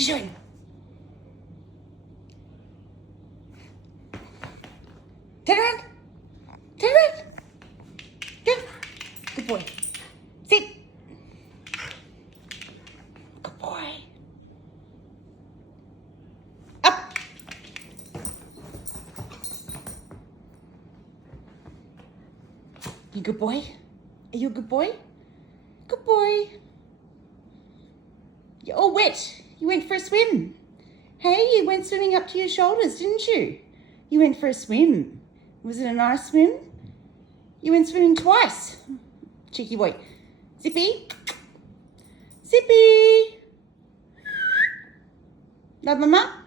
you doing? Turn around. Turn around. Go. Good boy. Sit. Good boy. Up. You good boy? Are you a good boy? Good boy. You're all wet. You went for a swim. Hey, you went swimming up to your shoulders, didn't you? You went for a swim. Was it a nice swim? You went swimming twice. Cheeky boy. Zippy. Zippy. Love mama?